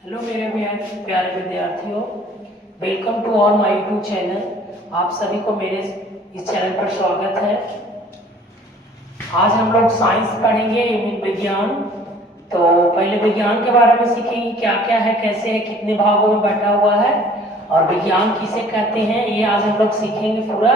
Hello मेरे प्यारे विद्यार्थियों, welcome to all my YouTube channel. आप सभी को मेरे इस चैनल पर स्वागत है। आज हम लोग साइंस पढ़ेंगे, विज्ञान। तो पहले विज्ञान के बारे में सीखेंगे, क्या क्या है, कैसे है, कितने भागों में बटा हुआ है और विज्ञान किसे कहते हैं, ये आज हम लोग सीखेंगे। पूरा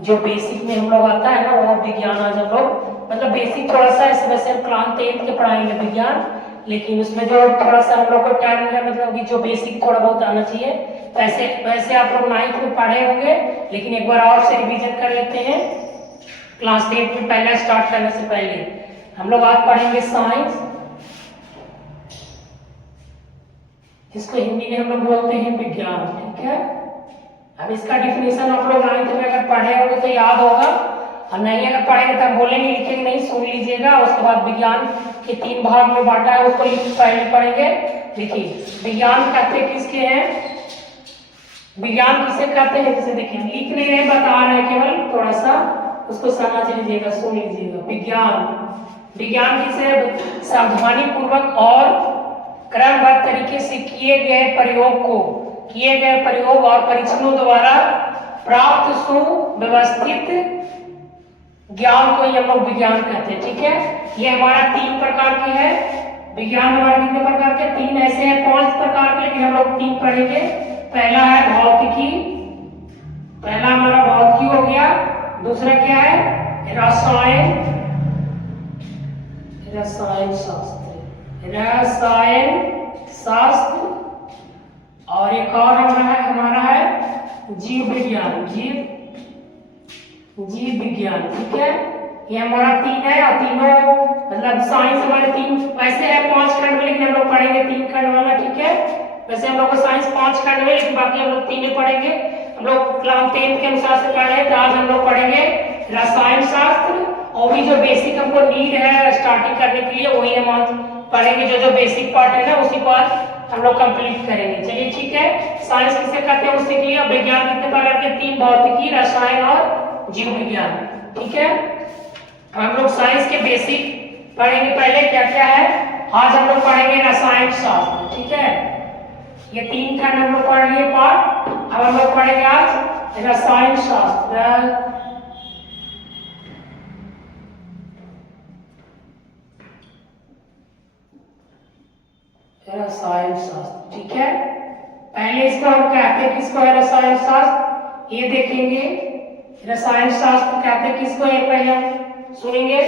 जो बेसिक में हम लोग आता है ना, वो विज्ञान आज हम लोग मतलब बेसिक थोड़ा सा इस वजह से क्लास 10th के पढ़ाएंगे विज्ञान, लेकिन उसमें जो थोड़ा सा हम लोग को टर्म है, मतलब कि जो बेसिक थोड़ा बहुत आना चाहिए। तो ऐसे वैसे आप लोग 9th में पढ़े होंगे, लेकिन एक बार और से रिवीजन कर लेते हैं। क्लास 10th में पहला स्टार्ट करने से पहले हम लोग आज पढ़ेंगे साइंस, जिसको हिंदी में हम लोग बोलते हैं विज्ञान। ठीक है, अब इसका डिफिनेशन आप लोग 9th में अगर पढ़े होंगे तो याद होगा, और नहीं अगर पढ़ेंगे तो हम बोलेंगे, लिखेंगे नहीं, सुन लीजिएगा। उसके बाद विज्ञान के 3 भाग में बांटा है, उसको पहले पढ़ेंगे। देखिए विज्ञान कहते किसके हैं, विज्ञान किसे कहते हैं, किसे देखिए लिख नहीं रहे, बता रहे हैं, केवल थोड़ा सा उसको समझ लीजिएगा, सुन लीजिएगा। विज्ञान किसे सावधानी पूर्वक और क्रमबद्ध तरीके से किए गए प्रयोग और परीक्षणों द्वारा प्राप्त सुव्यवस्थित ज्ञान को ही हम लोग विज्ञान कहते हैं। ठीक है, ये हमारा 3 प्रकार के है विज्ञान। हमारे कितने प्रकार के, 3 ऐसे हैं, 5 प्रकार के, लेकिन हम लोग 3 पढ़ेंगे। पहला है भौतिकी, पहला हमारा भौतिकी हो गया। दूसरा क्या है, रसायन शास्त्र, और एक और हमारा है जीव विज्ञान। ठीक है, ये हमारा 3 है, और तीनों मतलब साइंस हमारे 3 वैसे है 5 खंड में, लेकिन हम लोग पढ़ेंगे 3 खंड वाला। ठीक है, वैसे हम लोग को साइंस 5 खंड में, लेकिन बाकी हम लोग 3 पढ़ेंगे। हम लोग क्लास 10th के अनुसार से पढ़ रहे हैं, तो आज हम लोग पढ़ेंगे रसायन शास्त्र, और भी जो बेसिक हमको नीड है स्टार्टिंग करने के लिए, वही हम आज पढ़ेंगे। जो बेसिक पार्ट है ना, उसी को आज हम लोग कंप्लीट करेंगे। चलिए ठीक है, साइंस किसे कहते हैं उससे लिए। विज्ञान कितने प्रकार के, 3, भौतिकी, रसायन और जीव विज्ञान। ठीक है, हम लोग साइंस के बेसिक पढ़ेंगे। पहले क्या क्या है, आज हम लोग पढ़ेंगे रसायन शास्त्र। ठीक है, ये 3 खंड हम लोग पढ़ लिए पार्ट। अब हम लोग पढ़ेंगे आज रसायन शास्त्र। ठीक है, पहले इसको हम कहते हैं किसको है रसायन शास्त्र, ये देखेंगे। रसायन शास्त्र कहते हैं किसको है, पहले हम सुनेंगे।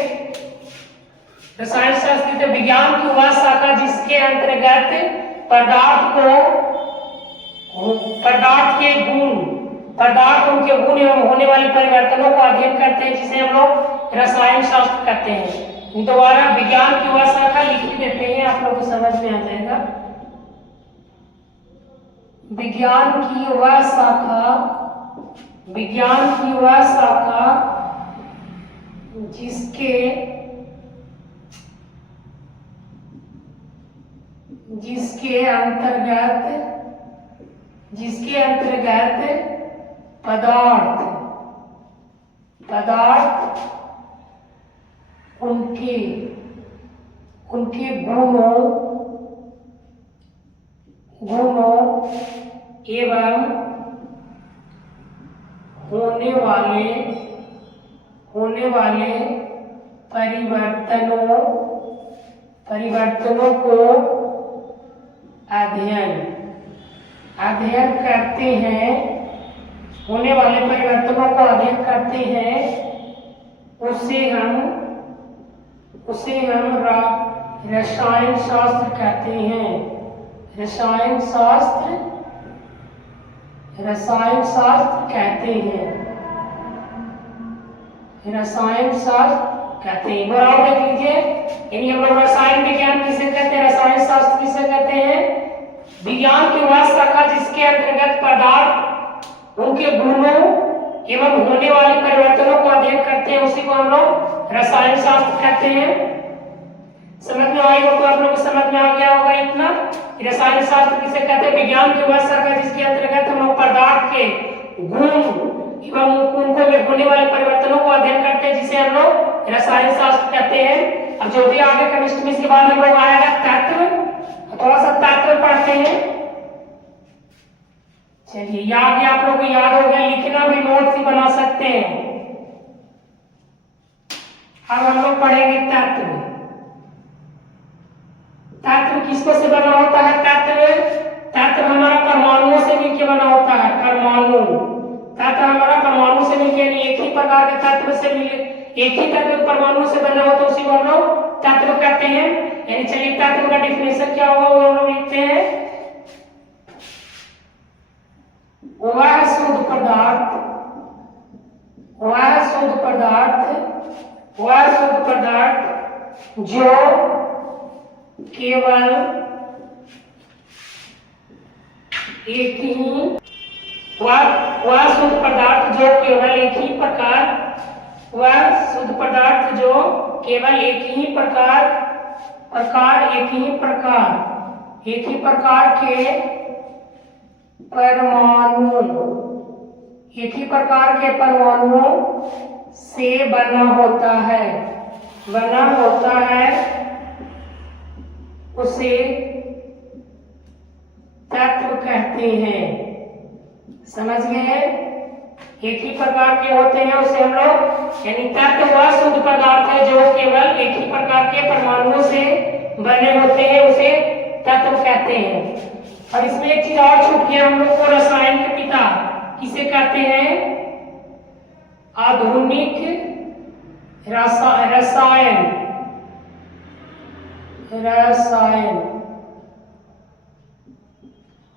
रसायन शास्त्र तो विज्ञान की वह शाखा जिसके अंतर्गत पदार्थ उनके गुण एवं होने वाले परिवर्तनों को अध्ययन करते हैं, जिसे हम लोग रसायन शास्त्र कहते हैं। दोबारा विज्ञान की वह शाखा लिख देते हैं, आप लोग को समझ में आ जाएगा। विज्ञान की वह शाखा जिसके अंतर्गत पदार्थ उनके गुणों एवं होने वाले परिवर्तनों को अध्ययन करते हैं, होने वाले परिवर्तनों को अध्ययन करते हैं, उसे हम रसायन शास्त्र कहते हैं। रसायन शास्त्र कहते हैं। और देख लीजिए, यानी हम लोग रसायन विज्ञान किसे कहते हैं, रसायन शास्त्र किसे कहते हैं, विज्ञान की वह शाखा जिसके अंतर्गत पदार्थ उनके गुणों एवं होने वाले परिवर्तनों को अध्ययन करते हैं, उसी को हम लोग रसायन शास्त्र कहते हैं। समझ में आएगा तो आप लोग को समझ में आ गया होगा इतना। रसायन शास्त्र किसे कहते हैं, विज्ञान की वह शाखा जिसके अंतर्गत हम लोग पदार्थ के गुण एवं उनको होने वाले परिवर्तनों को अध्ययन करते हैं, जिसे हम लोग रसायन शास्त्र कहते हैं। अब जो भी आगे केमिस्ट्री में इसके बाद हम लोग आएगा तत्व, थोड़ा सा तत्व पढ़ते ये आगे आप लोगों को याद हो गया, लिखना भी नोट्स ही बना सकते हैं। अब हम लोग पढ़ेंगे तत्व। तत्व किसको से बना होता है? तत्व हमारा परमाणुओं से मिलकर बना होता है। परमाणु तत्व हमारा परमाणु से मिलकर, यानी एक ही प्रकार के तत्व से मिले, एक ही तत्व परमाणु से बना हो तो उसी को हम लोग तत्व कहते हैं। यानी चलिए तत्व का डिफिनेशन क्या होगा वो हम लोग लिखते हैं। वह शुद्ध पदार्थ, वह शुद्ध पदार्थ, वह शुद्ध पदार्थ जो केवल एक ही, वह शुद्ध पदार्थ जो केवल एक ही प्रकार, वह शुद्ध पदार्थ जो केवल एक ही प्रकार एक ही प्रकार के परमाणु, एक ही प्रकार के परमाणुओं से बना होता है, उसे तत्व कहते हैं। समझ गए? एक ही प्रकार के होते हैं उसे हम लोग, यानी तत्व वह शुद्ध पदार्थ है जो केवल एक ही प्रकार के परमाणुओं से बने होते हैं, उसे तत्व कहते हैं। और इसमें एक चीज और छूट गया हम लोग को, रसायन के पिता किसे कहते हैं? आधुनिक रसायन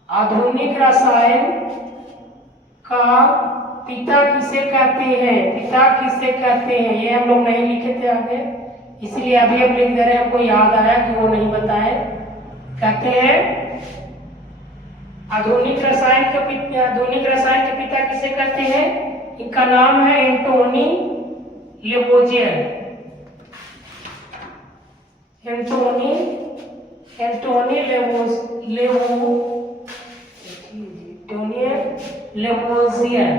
आधुनिक रसायन का पिता किसे कहते हैं? पिता किसे कहते हैं? ये हम लोग नहीं लिखे थे आगे, इसलिए अभी हम लिख दे रहे हैं, हमको याद आया कि वो नहीं बताए। कहते हैं आधुनिक रसायन के पिता किसे कहते हैं? इनका नाम है एंटोनी लेवोजियर। एंटोनी लेवोजियर।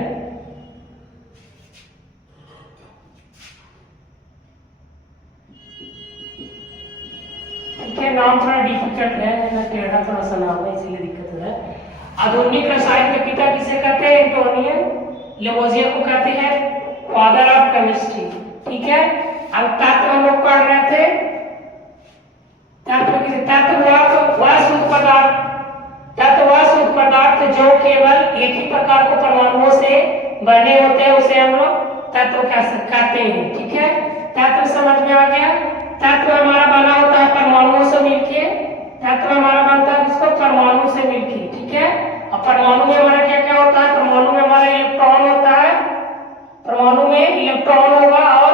ठीक है, नाम थोड़ा डिफिकल्ट है ना, टेढ़ा थोड़ा सा नाम है इसीलिए दिक्कत हो रहा है। आधुनिक रसायन के पिता किसे कहते हैं? एंटोनियन लेवोजियर को कहते हैं फादर ऑफ केमिस्ट्री। ठीक है, अब तत्व हम लोग पढ़ रहे थे। तत्व वह शुद्ध पदार्थ जो केवल एक ही प्रकार के परमाणुओं से बने होते हैं, उसे हम लोग तत्व कहते हैं। ठीक है, तत्व समझ में आ गया? तत्व हमारा बना होता है परमाणुओं से मिलके, तत्व हमारा बनता है किसको? परमाणु से मिलके। ठीक है, और परमाणु में हमारा क्या क्या होता है? परमाणु में हमारा इलेक्ट्रॉन होता है, परमाणु में इलेक्ट्रॉन होगा और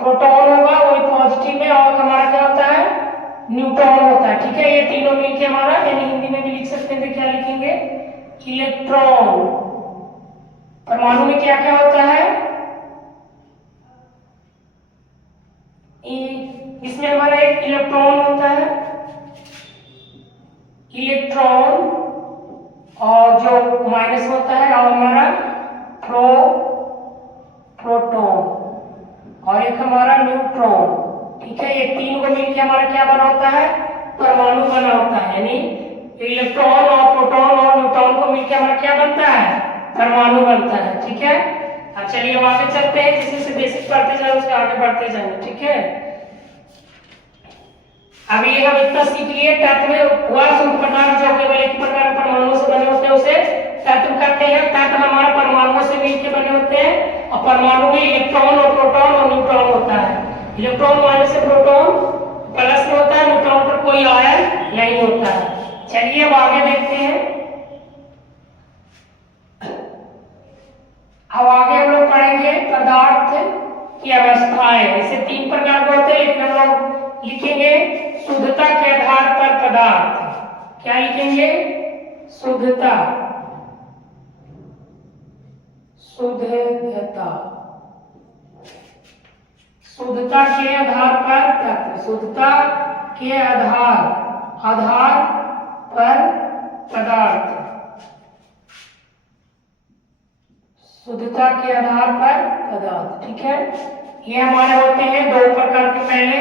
प्रोटॉन होगा, वही पॉजिटिव में, और हमारा क्या होता है? न्यूट्रॉन होता है। ठीक है, ये तीनों मिलके हमारा, यानी हिंदी में भी लिख सकते हैं, क्या लिखेंगे? इलेक्ट्रॉन। परमाणु में क्या क्या होता है? इसमें हमारा एक इलेक्ट्रॉन होता है, इलेक्ट्रॉन, और जो माइनस होता है, और हमारा प्रोटॉन, और एक हमारा न्यूट्रॉन। ठीक है, ये तीन को मिलकर हमारा क्या बना होता है? परमाणु बना होता है। यानी इलेक्ट्रॉन और प्रोटॉन और न्यूट्रॉन को मिलकर हमारा क्या बनता है? परमाणु बनता है। ठीक है, अब चलिए अब आगे चलते हैं, जिससे से बेसिक पढ़ते जाए उसके आगे बढ़ते जाएंगे। ठीक है, अब ये हम इतना सीख लिए, तत्व वह शुद्ध पदार्थ जो केवल एक प्रकार के परमाणुओं से बने होते हैं, उसे तत्व कहते हैं। तत्व हमारा परमाणुओं से मिलकर बने होते हैं, और परमाणु में इलेक्ट्रॉन और प्रोटॉन और न्यूट्रॉन होता है। इलेक्ट्रॉन माइनस से प्रोटॉन प्लस में होता है, न्यूट्रॉन पर कोई आयन नहीं होता है। चलिए अब आगे देखते हैं। अब आगे हम लोग पढ़ेंगे पदार्थ की अवस्थाएं। ऐसे तीन प्रकार के होते हैं, लेकिन हम लोग लिखेंगे शुद्धता के आधार पर पदार्थ। क्या लिखेंगे? शुद्धता, शुद्धता के आधार पर तत्व, शुद्धता के आधार पर पदार्थ, शुद्धता के आधार पर पदार्थ। ठीक है, ये हमारे होते हैं दो प्रकार के। पहले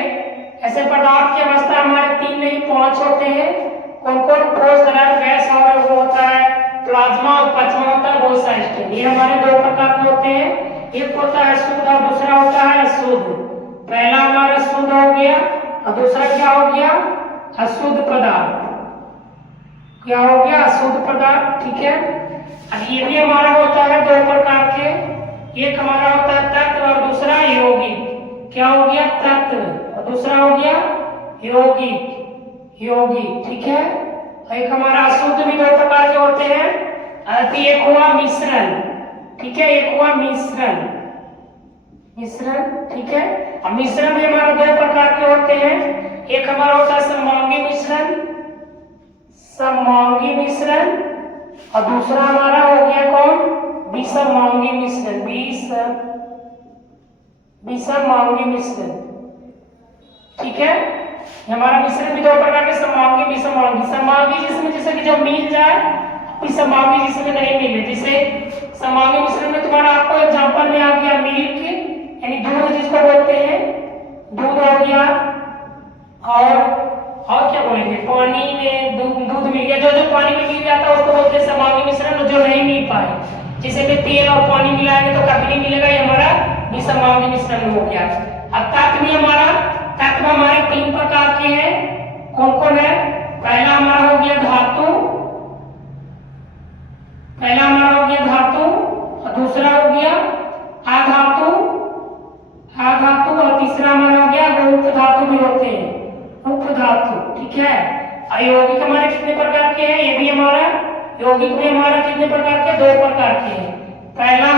ऐसे पदार्थ की अवस्था हमारे 3 नहीं 5 होते हैं। कौन कौन? ठोस, तरल, गैस, और वो होता है प्लाज्मा और प्लाज्मा होता है, वो अशुद्ध पदार्थ, क्या हो गया? अशुद्ध पदार्थ। ठीक है, अब ये भी हमारा होता है दो प्रकार के, एक हमारा होता है तत्व और दूसरा यौगिक। क्या हो गया? तत्व, और दूसरा हो गया यौगिक, यौगिक। ठीक है, एक हमारा अशुद्ध भी दो प्रकार के होते हैं, एक हुआ मिश्रण। ठीक है, एक हुआ मिश्रण, मिश्रण। ठीक है, अब मिश्रण भी हमारा दो प्रकार के होते हैं, एक हमारा होता है सममांगी मिश्रण, सममांगी मिश्रण, और दूसरा हमारा हो गया कौन? विषममांगी मिश्रण, विषममांगी मिश्रण। ठीक है, हमारा मिश्रण भी दो प्रकार के, सममांगी विषममांगी। सममांगी जिसमें जैसे कि जो मिल जाए, विषममांगी जिसमें नहीं मिले। जैसे सममांगी मिश्रण में तुम्हारा आपको एग्जांपल में आ गया मिल्क, यानी दूध जिसको बोलते हैं, दूध हो गया, और क्या बोलेंगे, पानी में दूध मिल गया। जो जो पानी में मिल जाता है उसको बोलते हैं सममांगी मिश्रण, जो नहीं मिल पाए, जैसे कि तेल और पानी मिलाएंगे तो कभी नहीं मिलेगा, ये हमारा विषममांगी मिश्रण हो गया। अब तत्व भी हमारा, तत्व हमारे तीन प्रकार के हैं, कौन कौन है? पहला हमारा हो गया धातु, पहला हमारा हो गया धातु, और दूसरा हो गया अधातु, अधातु, और तीसरा हमारा हो गया मुक्त धातु भी होते हैं, मुक्त धातु। ठीक है, यौगिक हमारे कितने प्रकार के हैं? ये भी हमारा यौगिक भी हमारा कितने प्रकार के? दो प्रकार के हैं। पहला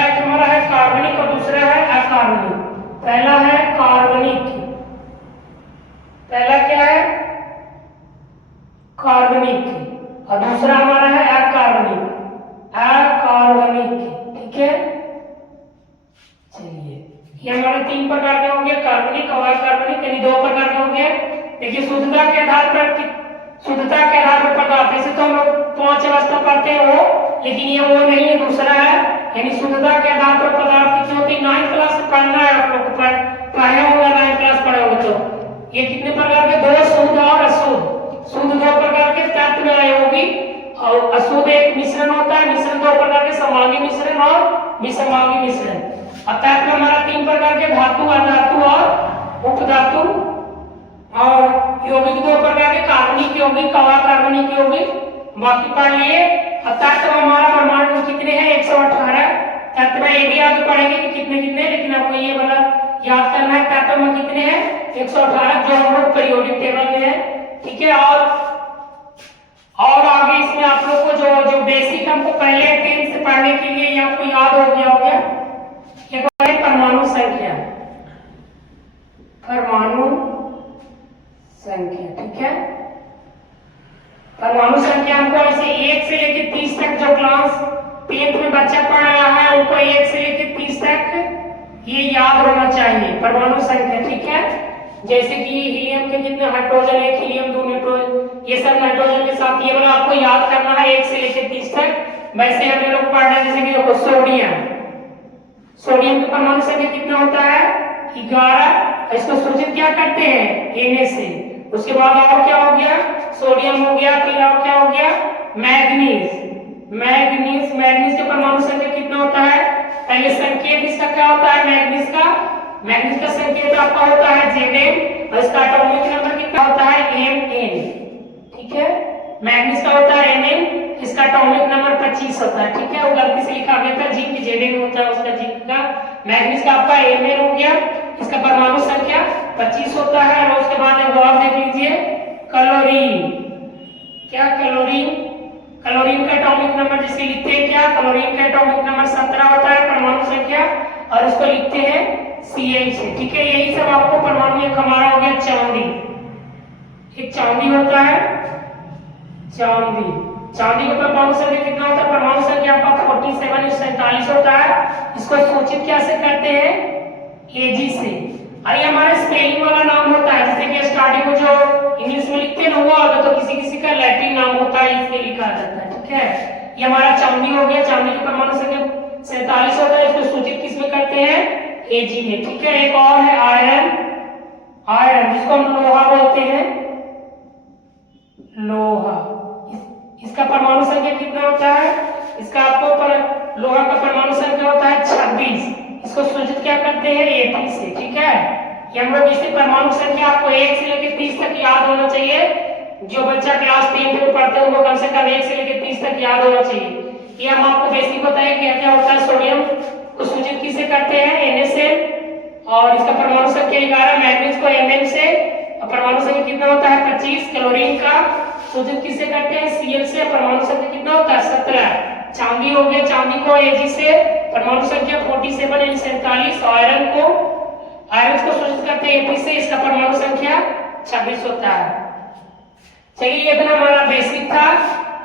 एक हमारा है कार्बनिक और दूसरा है अकार्बनिक। पहला है कार्बनिक, पहला क्या है? कार्बनिक, और दूसरा हमारा है अकार्बनिक, अकार्बनिक। ठीक है, चलिए ये हमारे तीन प्रकार के होंगे, कार्बनिक और अकार्बनिक, यानी दो प्रकार के होंगे। देखिए शुद्धता के आधार पर, शुद्धता के आधार पर पदार्थ, ऐसे तो हम लोग 5 अवस्था पढ़ते हैं वो, लेकिन ये वो नहीं है, दूसरा है, यानी शुद्धता के आधार पर पदार्थ कितने होते हैं? 9th क्लास से पढ़ना है आप लोग को, पढ़े होंगे, 9th क्लास पढ़े होंगे तो। ये कितने प्रकार के? दो, शुद्ध और अशुद्ध। शुद्ध दो प्रकार के तत्व यौगिक, और अशुद्ध एक मिश्रण होता है, मिश्रण दो प्रकार के, सममांगी मिश्रण और विषममांगी मिश्रण। अब तत्व हमारा तीन प्रकार के, धातु, अधातु और उपधातु, और यौगिक दो प्रकार के, कार्बनिक यौगिक और अकार्बनिक यौगिक। बाकी पढ़ लिए। तत्व हमारा परमाणु कितने हैं? 118 तत्व। ये भी आगे पढ़ेंगे कि कितने कितने, लेकिन आपको ये वाला याद करना है, तत्व में कितने हैं? 118, जो हम लोग पीरियोडिक टेबल में है। ठीक है, और आगे इसमें आप लोग को जो बेसिक हमको पहले 10 से पढ़ने के लिए ये आपको याद हो गया, एक है परमाणु संख्या, परमाणु संख्या। ठीक है, परमाणु संख्या हमको ऐसे 1 से लेकर 30 तक, जो क्लास 10th में बच्चा पढ़ रहा है उनको 1 से लेकर 30 तक ये याद होना चाहिए, परमाणु संख्या। ठीक है, जैसे कि हीलियम के कितने हाइड्रोजन, एक हीलियम, 2 नाइट्रोजन, ये सब नाइट्रोजन के साथ, ये वाला आपको याद करना है 1 से लेकर 30 तक। वैसे हम लोग पढ़ रहे हैं, जैसे कि देखो सोडियम, सोडियम का परमाणु संख्या कितना होता है? 11। इसको सूचित क्या करते हैं? Na से। उसके बाद और क्या हो गया? सोडियम हो गया, फिर और क्या हो गया? मैग्नीज, मैग्नीज, मैग्नीज का परमाणु संख्या कितना होता है? पहले संकेत इसका क्या होता है? मैग्नीज का, मैग्नीज का संकेत आपका होता है Zn, और इसका एटॉमिक नंबर कितना होता है? Mn। ठीक है, मैग्नीज का होता है Mn, इसका एटॉमिक नंबर 25 होता है। ठीक है, वो गलती से लिखा गया था, जिंक Zn होता है उसका, जिंक का। मैग्नीज का आपका Mn हो गया, इसका परमाणु संख्या 25 होता है। और उसके बाद वो आप देख लीजिए क्लोरीन, क्या क्लोरीन, क्लोरीन का एटॉमिक नंबर जिसके लिखते हैं क्या? क्लोरीन का एटॉमिक नंबर 17 होता है परमाणु संख्या, और इसको लिखते हैं CH। ठीक है, यही सब आपको परमाणु। एक हमारा हो गया चांदी, एक चांदी होता है, चांदी, चांदी का परमाणु संख्या कितना होता है? परमाणु संख्या आपका 47 होता है। इसको सूचित कैसे करते हैं? Ag से। और ये हमारा स्पेलिंग वाला नाम होता है, जैसे कि स्टार्टिंग में जो इंग्लिश में लिखते हैं ना, वो आगे तो किसी किसी का लैटिन नाम होता है, इसलिए लिखा जाता है। ठीक है, ये हमारा चांदी हो गया, चांदी का परमाणु संख्या 47 होता है। इसको सूचित किस में करते हैं? Ag में। ठीक है, एक और है आयरन, आयरन जिसको हम लोहा बोलते हैं, लोहा। इसका परमाणु संख्या कितना होता है? इसका आपको लोहा का परमाणु संख्या होता है 26। इसको सूचित क्या करते हैं? Ap से। ठीक है, कि हम लोग इसे परमाणु संख्या आपको 1 से लेकर 30 तक याद होना चाहिए। जो बच्चा क्लास 10 में पढ़ते हैं उनको कम से कम 1 से लेकर 30 तक याद होना चाहिए। ये हम आपको बेसिक बताएं क्या क्या होता है। सोडियम को सूचित किससे करते हैं? Na से, और इसका परमाणु संख्या 11, मैग्नीज को Mn से, और परमाणु संख्या कितना होता है? 25। क्लोरीन का सूचित किससे करते हैं? Cl से, परमाणु संख्या कितना होता है? 17। चांदी हो गया, चांदी को Ag से, परमाणु संख्या 47 यानी 47। आयरन को सूचित करते हैं Ap से, इसका परमाणु संख्या 26 होता है। चलिए इतना हमारा बेसिक था,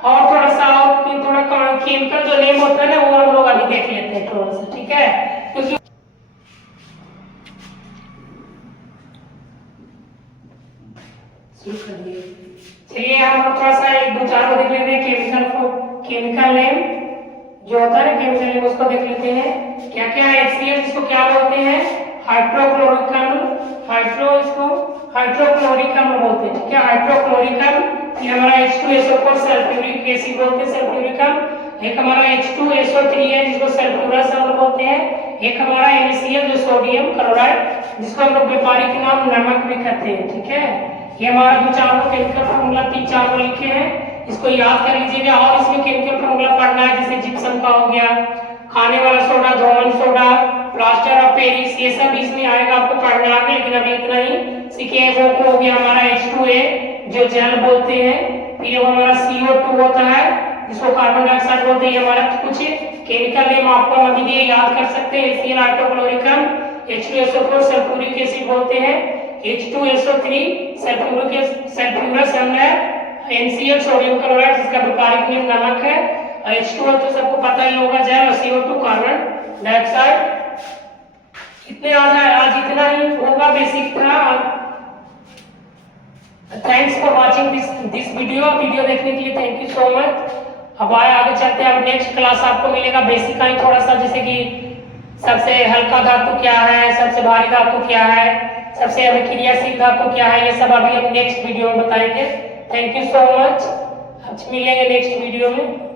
और थोड़ा सा थोड़ा केमिकल जो नेम होता है ना वो हम लोग अभी देख लेते हैं थोड़ा सा, ठीक है? क्योंकि चलिए हम लोग थोड़ा सा एक दो चार को देख लेते हैं। केमिकल नेम जो होता है ना, केमिकल नेम उसको देख लेते हैं। क्या क्या है? HCl जिसको क्या बोलते हैं? हाइड्रोक्लोरिक अम्ल। इसको हाइड्रोक्लोरिक अम्ल बोलते हैं, ठीक है? हाइड्रोक्लोरिक अम्ल। ये हमारा H2SO4 सल्फ्यूरिक एसिड बोलते हैं, सल्फ्यूरिक अम्ल। एक हमारा H2SO3 है जिसको सल्फ्यूरस अम्ल बोलते हैं। एक हमारा NaCl जो सोडियम क्लोराइड जिसको हम लोग व्यापारिक नाम नमक भी कहते हैं, ठीक है? ये हमारा जो चारों केमिकल फार्मूला 3-4 लिखे हैं, इसको याद कर लीजिएगा। और इसमें केमिकल फार्मूला पढ़ना है, जैसे जिप्सम का हो गया, खाने वाला सोडा, धोमन सोडा, प्लास्टर ऑफ पेरिस, ये सब इसमें आएगा, आपको पढ़ना आगे। लेकिन अभी इतना ही सीखे। वो हो गया हमारा H2A जो जल बोलते हैं। फिर वो हमारा CO2 होता है जिसको कार्बन डाइऑक्साइड बोलते हैं। हमारा कुछ केमिकल नेम आपको अभी दिए, याद कर सकते हैं। HCl हाइड्रोक्लोरिक अम्ल, H2SO4 सल्फ्यूरिक एसिड बोलते हैं, H2SO3 सल्फ्यूरस अम्ल है, NaCl सोडियम क्लोराइड जिसका व्यापारिक नाम नमक है, और H2O तो सबको पता ही होगा जल, और CO2 कार्बन डाइऑक्साइड। इतने आज इतना ही होगा, बेसिक था। Thanks for watching this video देखने के लिए थैंक यू सो मच। अब आगे चलते हैं। अब नेक्स्ट क्लास आपको मिलेगा बेसिक का ही थोड़ा सा, जैसे कि सबसे हल्का धातु क्या है, सबसे भारी धातु क्या है, सबसे अभिक्रियाशील धातु क्या है, ये सब अभी हम नेक्स्ट वीडियो में बताएंगे। Thank you so much. मिलेंगे नेक्स्ट वीडियो में।